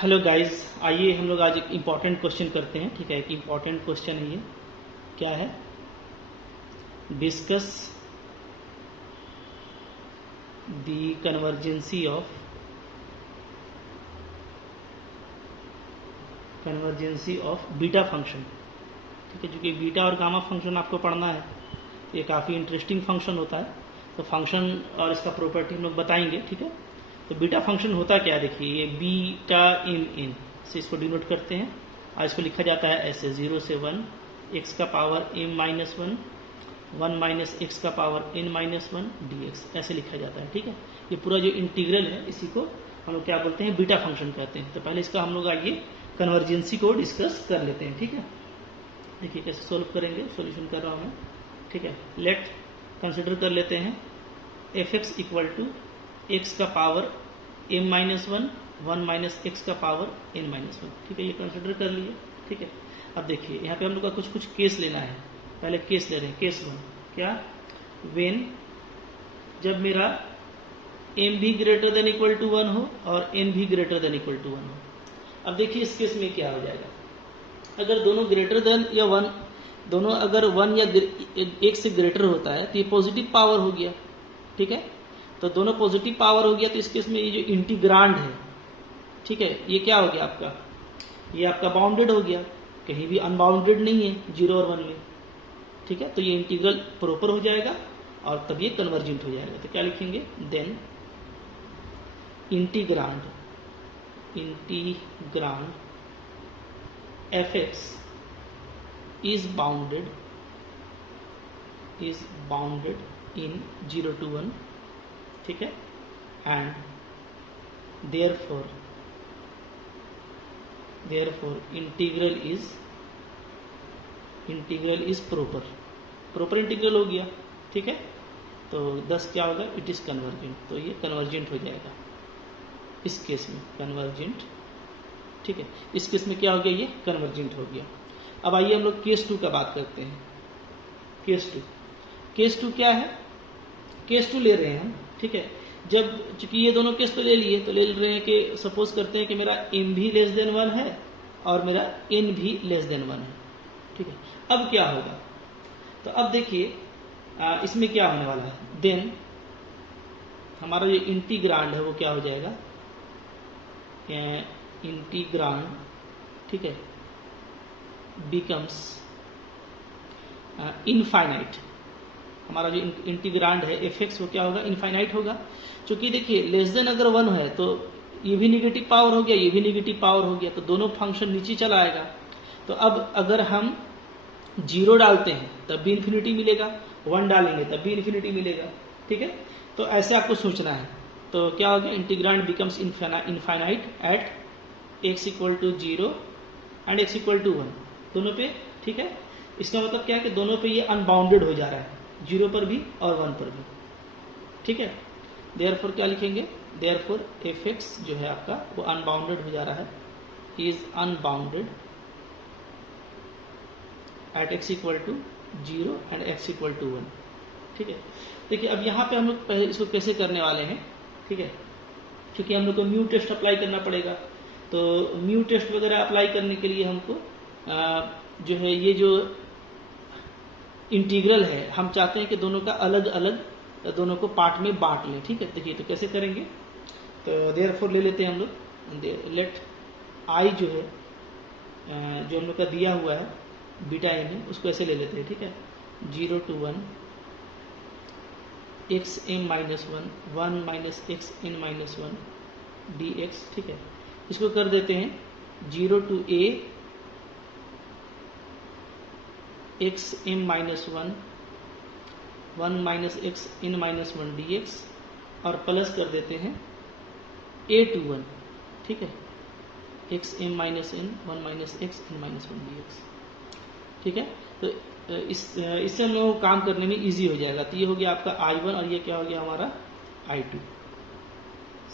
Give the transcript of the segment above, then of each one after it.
Hello guys, आइए हम लोग आज एक इम्पॉर्टेंट क्वेश्चन करते हैं। ठीक है, एक इम्पॉर्टेंट क्वेश्चन है ये। क्या है? Discuss the convergency of beta function. ठीक है, चूंकि बीटा और गामा फंक्शन आपको पढ़ना है, ये काफ़ी इंटरेस्टिंग फंक्शन होता है। तो फंक्शन और इसका प्रॉपर्टी हम लोग बताएंगे। ठीक है, तो बीटा फंक्शन होता क्या है? देखिए, ये बीटा इन से इसको डिनोट करते हैं और इसको लिखा जाता है ऐसे 0 से 1 x का power m minus 1 minus X का पावर n माइनस 1 dx, ऐसे लिखा जाता है। ठीक है, ये पूरा जो इंटीग्रल है इसी को हम लोग क्या बोलते हैं? बीटा फंक्शन कहते हैं। तो पहले इसका हम लोग आइए कन्वर्जेंसी को डिस्कस कर लेते हैं। ठीक है, देखिए कैसे सोल्व करेंगे, सॉल्यूशन कर रहा हूँ मैं। ठीक है, लेट कंसिडर कर लेते हैं F X equal to X का power m minus 1 minus X का पावर n माइनस 1। ठीक है, ये कंसिडर कर लिए। ठीक है, अब देखिए यहाँ पे हम लोग का कुछ केस लेना है। पहले केस ले रहे हैं, केस 1। क्या? वेन जब मेरा m भी ग्रेटर देन इक्वल टू 1 हो और n भी ग्रेटर देन इक्वल टू 1 हो। अब देखिए इस केस में क्या हो जाएगा। अगर दोनों ग्रेटर देन या 1, दोनों अगर 1 या 1 से ग्रेटर होता है तो ये पॉजिटिव पावर हो गया। ठीक है, तो दोनों पॉजिटिव पावर हो गया, तो इस केस में ये जो इंटीग्रांड है, ठीक है, ये क्या हो गया आपका? ये आपका बाउंडेड हो गया, कहीं भी अनबाउंडेड नहीं है 0 और 1 में। ठीक है, तो ये इंटीग्रल प्रॉपर हो जाएगा और तब ये कन्वर्जेंट हो जाएगा। तो क्या लिखेंगे? Then integrand f x is bounded in 0 to 1। ठीक है, and therefore integral is proper integral हो गया। ठीक है, तो 10 क्या होगा? It is convergent. तो ये कन्वर्जेंट हो जाएगा इस केस में, कन्वर्जेंट। ठीक है, इस केस में क्या हो गया? ये कन्वर्जेंट हो गया। अब आइए हम लोग केस 2 का बात करते हैं। केस 2 क्या है? केस 2 ले रहे हैं हम। ठीक है, जब चूंकि ये दोनों केस तो ले लिए, तो ले रहे हैं कि सपोज करते हैं कि मेरा m भी लेस देन 1 है और मेरा n भी लेस देन 1 है। ठीक है, अब क्या होगा? तो अब देखिए इसमें क्या होने वाला है। देन हमारा जो इंटीग्रांड है वो क्या हो जाएगा? इंटीग्रांड, ठीक है, बिकम्स इनफाइनाइट। हमारा जो इंटीग्रांड है एफ एक्स वो क्या होगा? इनफाइनाइट होगा। क्योंकि देखिए लेस देन अगर 1 है तो ये भी निगेटिव पावर हो गया, ये भी निगेटिव पावर हो गया, तो दोनों फंक्शन नीचे चला आएगा। तो अब अगर हम 0 डालते हैं तब भी इन्फिनिटी मिलेगा, 1 डालेंगे तब भी इन्फिनिटी मिलेगा। ठीक है, तो ऐसे आपको सोचना है। तो क्या हो गया? Integrand becomes infinite at x equal to 0 and x equal to 1 दोनों पे। ठीक है, इसका मतलब क्या है कि दोनों पे ये अनबाउंडेड हो जा रहा है, 0 पर भी और 1 पर भी। ठीक है, देयरफॉर क्या लिखेंगे? देयरफॉर एफ एक्स जो है आपका वो अनबाउंडेड हो जा रहा है, is unbounded at x equal to 0 and x equal to 1। ठीक है, देखिए अब यहाँ पे हम लोग पहले इसको कैसे करने वाले हैं। ठीक है, क्योंकि हम लोग को म्यू टेस्ट अप्लाई करना पड़ेगा, तो म्यू टेस्ट वगैरह अप्लाई करने के लिए हमको जो है ये जो इंटीग्रल है हम चाहते हैं कि दोनों का अलग अलग, दोनों को पार्ट में बांट लें। ठीक है, देखिए तो कैसे करेंगे? तो देयरफॉर ले लेते हैं हम लोग, लेट आई जो है जो हम लोग का दिया हुआ है बीटा एन है, उसको ऐसे ले लेते हैं। ठीक है, 0 to 1 x m minus 1 minus x n minus 1 d x. ठीक है, इसको कर देते हैं 0 to a x m minus 1 minus x n minus 1 d x, और प्लस कर देते हैं a to 1। ठीक है, x m minus n 1 minus x n minus 1 d x. ठीक है, तो इससे हम लोगों को काम करने में इजी हो जाएगा। तो ये हो गया आपका I1 और ये क्या हो गया हमारा I2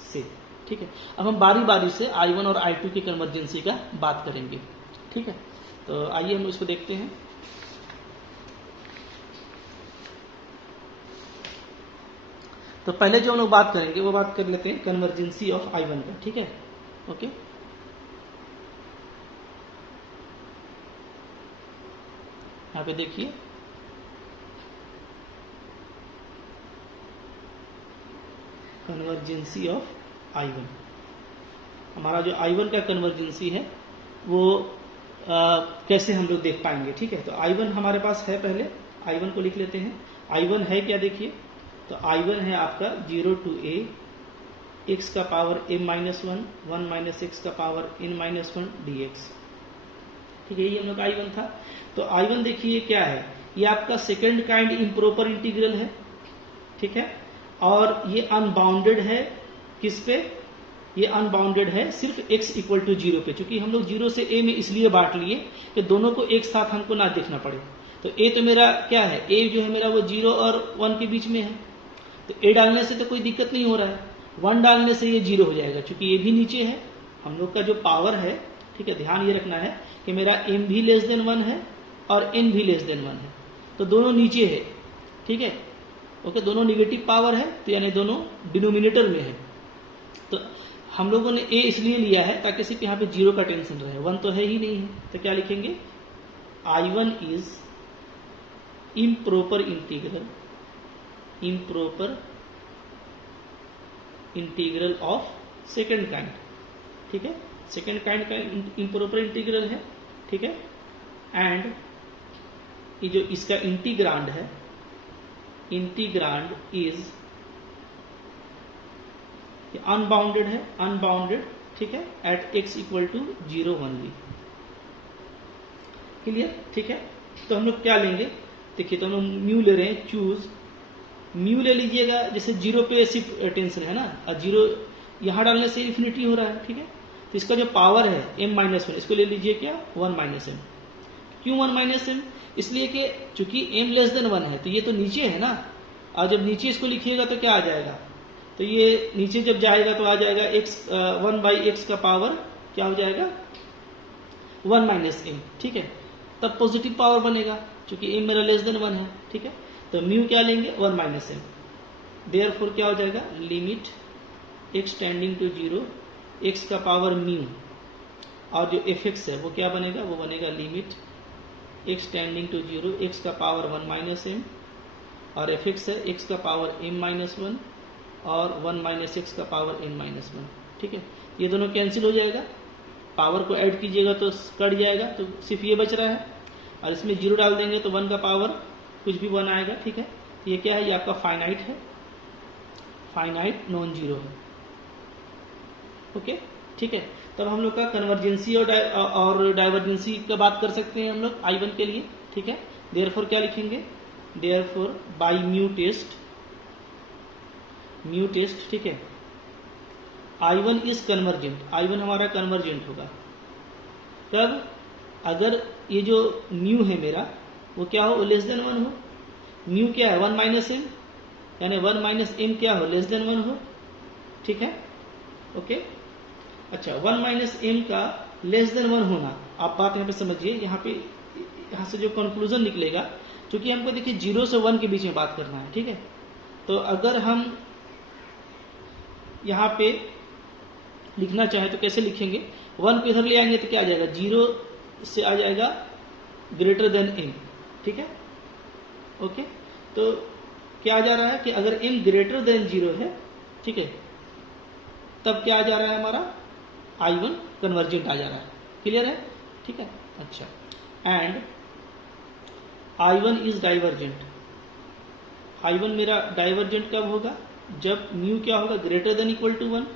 से। ठीक है, अब हम बारी बारी से I1 और I2 की कन्वर्जेंसी का बात करेंगे। ठीक है, तो आइए हम इसको देखते हैं। तो पहले जो हम लोग बात करेंगे वो बात कर लेते हैं कन्वर्जेंसी ऑफ I1 का। ठीक है, ओके, यहाँ पे देखिए कन्वर्जेंसी ऑफ I1, हमारा जो I1 का कन्वर्जेंसी है वो कैसे हम लोग देख पाएंगे। ठीक है, तो I1 हमारे पास है, पहले I1 को लिख लेते हैं। I1 है क्या, देखिए, तो I1 है आपका 0 to a x का पावर m-1 1 माइनस x का पावर n-1 dx। ठीक है, ये हम लोग का I1 था। तो I1 देखिए क्या है, ये आपका सेकंड काइंड इम्प्रॉपर इंटीग्रल है। ठीक है, और ये अनबाउंडेड है किस पे, ये अनबाउंडेड है सिर्फ x इक्वल टू 0 पे, क्योंकि हम लोग 0 से a में इसलिए बांट लिए कि दोनों को एक साथ हमको ना देखना पड़े। तो a तो मेरा क्या है, a जो है मेरा वो 0 और 1 के बीच में है, तो a डालने से तो कोई दिक्कत नहीं हो रहा है, 1 डालने से ये 0 हो जाएगा, क्योंकि ये भी नीचे है। हम लोग का जो पावर है, ठीक है, ध्यान ये रखना है कि मेरा m भी लेस देन 1 है और n भी लेस देन 1 है, तो दोनों नीचे है। ठीक है, ओके, दोनों निगेटिव पावर है, तो यानी दोनों डिनोमिनेटर में है। तो हम लोगों ने a इसलिए लिया है ताकि सिर्फ यहाँ पे 0 का टेंशन रहे, 1 तो है ही नहीं है। तो क्या लिखेंगे, I1 is improper integral of second kind. ठीक है, सेकंड काइंड का इम्प्रॉपर इंटीग्रल है। ठीक है, एंड ये जो इसका इंटीग्रांड है, इंटीग्रांड इज अनबाउंडेड है, अनबाउंडेड। ठीक है, at x equal to 0 only. Clear. ठीक है, तो हम लोग क्या लेंगे, देखिए, तो हम लोग म्यू ले रहे हैं, चूज म्यू ले लीजिएगा, जैसे 0 पे सिर्फ टेंशन है ना, और 0 यहां डालने से इन्फिनिटी हो रहा है। ठीक है, तो इसका जो पावर है m-1, इसको ले लीजिए क्या, 1 माइनस m। क्यों 1 माइनस m, इसलिए कि चूंकि m लेस देन 1 है तो ये तो नीचे है ना, और जब नीचे इसको लिखिएगा तो क्या आ जाएगा, तो ये नीचे जब जाएगा तो आ जाएगा x 1 बाई एक्स का पावर क्या हो जाएगा, 1 माइनस m। ठीक है, तब पॉजिटिव पावर बनेगा क्योंकि m मेरा लेस देन 1 है। ठीक है, तो म्यू क्या लेंगे, 1 माइनस m। देयरफॉर क्या हो जाएगा, limit x tending to 0 x का पावर म्यू, और जो fx है वो क्या बनेगा, वो बनेगा limit x tending to 0 x का पावर 1 माइनस m, और fx है x का पावर m-1 और 1 माइनस एक्स का पावर n-1। ठीक है, ये दोनों कैंसिल हो जाएगा, पावर को ऐड कीजिएगा तो कट जाएगा, तो सिर्फ ये बच रहा है, और इसमें 0 डाल देंगे तो 1 का पावर कुछ भी 1 आएगा। ठीक है, तो ये क्या है, ये आपका फाइनाइट है, फाइनाइट नॉन जीरो है। ओके, ठीक है, तब हम लोग का कन्वर्जेंसी और डाइवर्जेंसी का बात कर सकते हैं हम लोग I1 के लिए। ठीक है, देयरफॉर क्या लिखेंगे, देयरफॉर बाय म्यू टेस्ट, ठीक है, I1 इज कन्वर्जेंट, I1 हमारा कन्वर्जेंट होगा कब, अगर ये जो म्यू है मेरा वो क्या हो, लेस देन 1 हो। म्यू क्या है, 1 माइनस m, यानी 1 माइनस m क्या हो, लेस देन 1 हो। ठीक है, ओके, अच्छा, 1 माइनस m का लेस देन 1 होना, आप बात यहाँ पे समझिए, यहाँ से जो कंक्लूजन निकलेगा, क्योंकि हमको देखिए 0 से 1 के बीच में बात करना है। ठीक है, तो अगर हम यहाँ पे लिखना चाहे तो कैसे लिखेंगे, 1 को इधर ले आएंगे तो क्या आ जाएगा, 0 से आ जाएगा ग्रेटर देन m। ठीक है, ओके, तो क्या आ जा रहा है कि अगर m ग्रेटर देन 0 है, ठीक है, तब क्या आ जा रहा है, हमारा I1 कन्वर्जेंट आ जा रहा है। क्लियर है। ठीक है, अच्छा, and I1 is divergent, I1 मेरा डाइवर्जेंट कब होगा, जब म्यू क्या होगा, ग्रेटर देन इक्वल टू 1,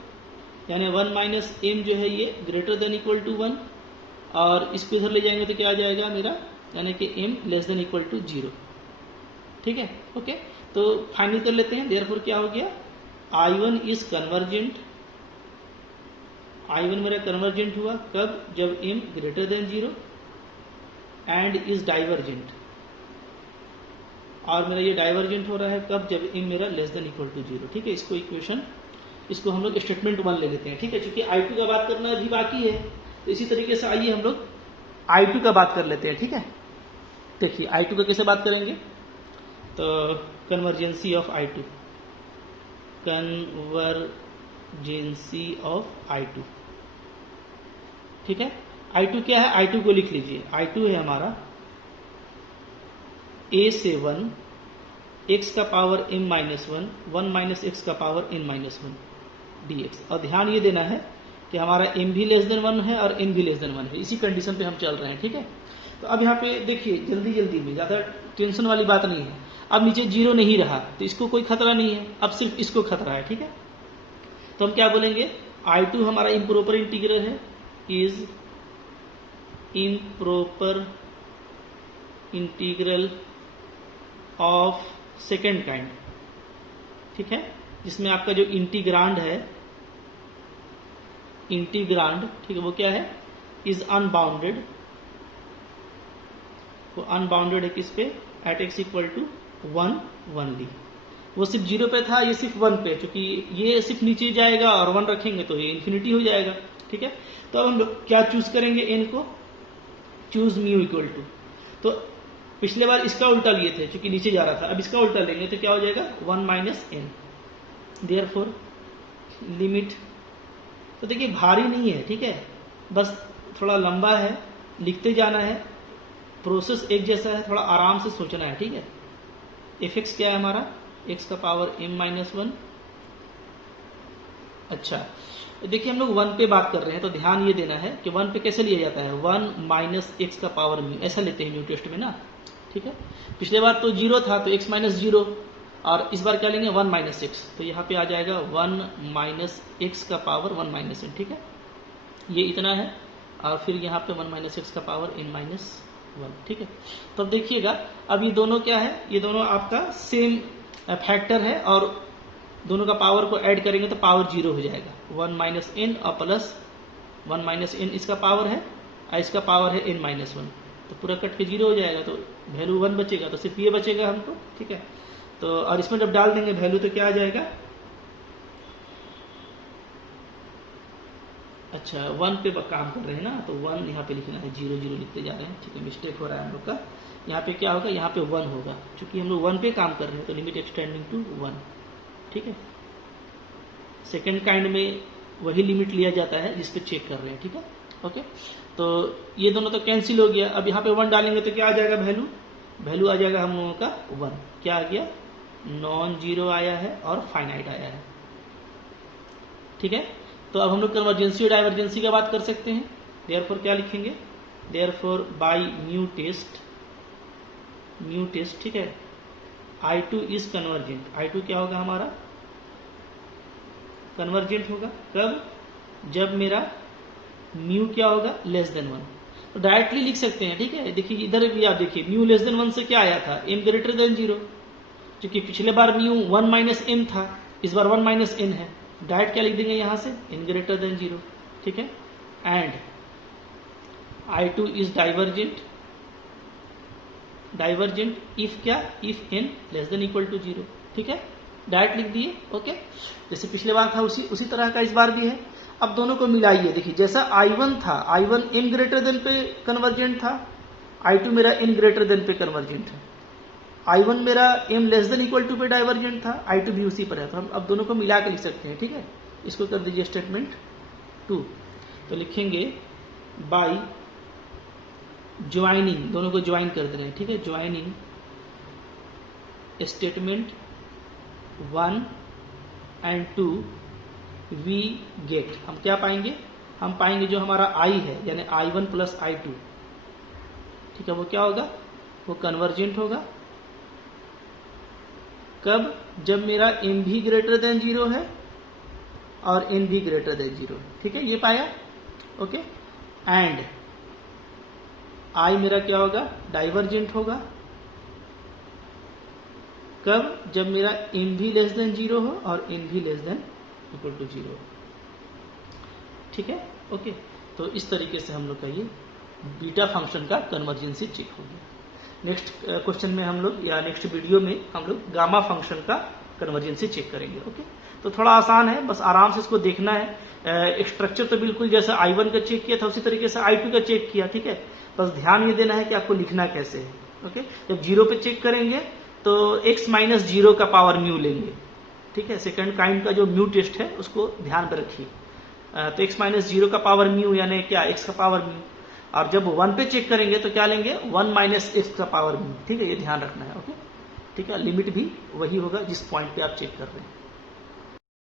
यानी 1 माइनस m जो है ये ग्रेटर देन इक्वल टू 1, और इसको इधर ले जाएंगे तो क्या आ जाएगा मेरा, यानी कि m less than equal to 0। ठीक है, ओके, तो फाइनल कर लेते हैं। देयरफॉर क्या हो गया, I1 इज कन्वर्जेंट, I1 मेरा कन्वर्जेंट हुआ कब, जब m greater then 0, and is divergent, और मेरा ये डाइवर्जेंट हो रहा है कब, जब m मेरा लेस देन इक्वल टू 0। ठीक है, इसको इक्वेशन, इसको हम लोग स्टेटमेंट 1 ले लेते हैं। ठीक है, क्योंकि I2 का बात करना भी बाकी है, तो इसी तरीके से आइए हम लोग I2 का बात कर लेते हैं। ठीक है, देखिए I2 का कैसे बात करेंगे, तो कन्वर्जेंसी ऑफ I2, कन्वर्जेंसी ऑफ I2। ठीक है, I2 क्या है, I2 को लिख लीजिए, I2 है हमारा a से 1 x का power m minus 1 minus x का पावर n माइनस 1 dx। और ध्यान ये देना है कि हमारा m भी लेस देन 1 है और n भी लेस देन 1 है, इसी कंडीशन पे हम चल रहे हैं, ठीक है। तो अब यहाँ पे देखिए जल्दी जल्दी में, ज़्यादा टेंशन वाली बात नहीं है। अब नीचे 0 नहीं रहा तो इसको कोई खतरा नहीं है, अब सिर्फ इसको खतरा है, ठीक है। तो हम क्या बोलेंगे, I2 हमारा इम्प्रॉपर इंटीग्रल है, is improper integral of second kind, ठीक है, जिसमें आपका जो इंटीग्रांड है, इंटीग्रांड, ठीक है, वो क्या है, इज अनबाउंडेड। वो अनबाउंडेड है किस पे, एट x इक्वल टू 1 1 वो सिर्फ 0 पे था, ये सिर्फ 1 पे, क्योंकि ये सिर्फ नीचे जाएगा और 1 रखेंगे तो ये इन्फिनिटी हो जाएगा, ठीक है। तो अब हम क्या चूज करेंगे, n को, चूज म्यू इक्वल टू, तो पिछले बार इसका उल्टा लिए थे क्योंकि नीचे जा रहा था, अब इसका उल्टा लेंगे तो क्या हो जाएगा 1 माइनस n, देयरफॉर लिमिट। तो देखिए भारी नहीं है, ठीक है, बस थोड़ा लंबा है, लिखते जाना है, प्रोसेस एक जैसा है, थोड़ा आराम से सोचना है, ठीक है। fx क्या है हमारा, x का पावर m माइनस 1। अच्छा देखिए हम लोग 1 पे बात कर रहे हैं तो ध्यान ये देना है कि 1 पे कैसे लिया जाता है, 1 माइनस एक्स का पावर म्यू, ऐसा लेते हैं न्यू टेस्ट में ना, ठीक है। पिछले बार तो 0 था तो x माइनस 0, और इस बार क्या लेंगे 1 माइनस एक्स, तो यहाँ पे आ जाएगा 1 माइनस एक्स का पावर 1 माइनस n, ठीक है, ये इतना है, और फिर यहाँ पे 1 माइनस एक्स का पावर n माइनस 1, ठीक है। तो अब देखिएगा, अब ये दोनों क्या है, ये दोनों आपका सेम फैक्टर है और दोनों का पावर को ऐड करेंगे तो पावर 0 हो जाएगा, 1 माइनस n और प्लस 1 माइनस n इसका पावर है और इसका पावर है n माइनस 1, तो पूरा कट के 0 हो जाएगा, तो वैल्यू 1 बचेगा, तो सिर्फ ये बचेगा हमको, ठीक है। तो और इसमें जब डाल देंगे वैल्यू तो क्या आ जाएगा, अच्छा 1 पे काम कर रहे हैं ना, तो 1 यहाँ पे लिखना है, 0 0 लिखते जा रहे हैं, ठीक है, मिस्टेक हो रहा है हम लोग का। यहाँ पे क्या होगा, यहाँ पे 1 होगा, क्योंकि हम लोग 1 पे काम कर रहे हैं तो लिमिट एक्सटेंडिंग टू 1, ठीक है। सेकेंड काइंड में वही लिमिट लिया जाता है जिस पे चेक कर रहे हैं, ठीक है, ओके। तो ये दोनों तो कैंसिल हो गया, अब यहाँ पे 1 डालेंगे तो क्या आ जाएगा, वैल्यू, वैल्यू आ जाएगा हम लोगों का 1, क्या आ गया, नॉन जीरो आया है और फाइनाइट आया है, ठीक है। तो अब हम लोग कन्वर्जेंसी और डाइवर्जेंसी का बात कर सकते हैं, देयरफॉर क्या लिखेंगे, देयरफॉर बाय म्यू टेस्ट, ठीक है, I2 इज कन्वर्जेंट, I2 क्या होगा हमारा, कन्वर्जेंट होगा, कब, जब मेरा म्यू क्या होगा, लेस देन 1, तो डायरेक्टली लिख सकते हैं, ठीक है। देखिए इधर भी आप देखिए, म्यू लेस देन 1 से क्या आया था, m ग्रेटर देन 0, क्योंकि पिछले बार म्यू 1 माइनस m था, इस बार 1 माइनस n है, डायरेक्ट क्या लिख देंगे यहां से, n ग्रेटर देन 0, ठीक है। And I2 is divergent, if क्या, if n less than equal to 0, ठीक है, डायरेक्ट लिख दिए, ओके। जैसे पिछले बार था उसी तरह का इस बार भी है। अब दोनों को मिलाइए, देखिए जैसा I1 था, I1 m ग्रेटर देन पे कन्वर्जेंट था, I2 मेरा n ग्रेटर देन पे कन्वर्जेंट है, I1 मेरा m less than equal to पे डाइवर्जेंट था, I2 भी उसी पर है, तो हम अब दोनों को मिला के लिख सकते हैं, ठीक है। इसको कर दीजिए स्टेटमेंट 2, तो लिखेंगे बाय ज्वाइनिंग, दोनों को ज्वाइन कर दे रहे हैं, ठीक है, joining statement 1 and 2 we get, हम क्या पाएंगे, हम पाएंगे जो हमारा I है यानी I1 प्लस I2, ठीक है, वो क्या होगा, वो कन्वर्जेंट होगा, कब, जब मेरा m भी ग्रेटर देन 0 है और n भी ग्रेटर देन 0 है, ठीक है, ये पाया, ओके। एंड I मेरा क्या होगा, डाइवर्जेंट होगा, कब, जब मेरा m भी लेस देन 0 हो और n भी लेस देन इक्वल टू 0, ठीक है, ओके। तो इस तरीके से हम लोग का ये बीटा फंक्शन का कन्वर्जेंसी चेक हो गया। नेक्स्ट क्वेश्चन में हम लोग, या नेक्स्ट वीडियो में हम लोग गामा फंक्शन का कन्वर्जेंसी चेक करेंगे, ओके। तो थोड़ा आसान है, बस आराम से इसको देखना है। स्ट्रक्चर तो बिल्कुल जैसा I1 का चेक किया था उसी तरीके से I2 का चेक किया, ठीक है, बस ध्यान ये देना है कि आपको लिखना कैसे है, ओके। जब 0 पे चेक करेंगे तो x माइनस 0 का पावर म्यू लेंगे, ठीक है, सेकंड काइंड का जो म्यू टेस्ट है उसको ध्यान पर रखिए। तो x माइनस 0 का पावर म्यू यानी क्या, x का पावर म्यू, और जब 1 पे चेक करेंगे तो क्या लेंगे 1 माइनस एक्स का पावर b, ठीक है, ये ध्यान रखना है। ओके, ठीक है, लिमिट भी वही होगा जिस पॉइंट पे आप चेक कर रहे हैं।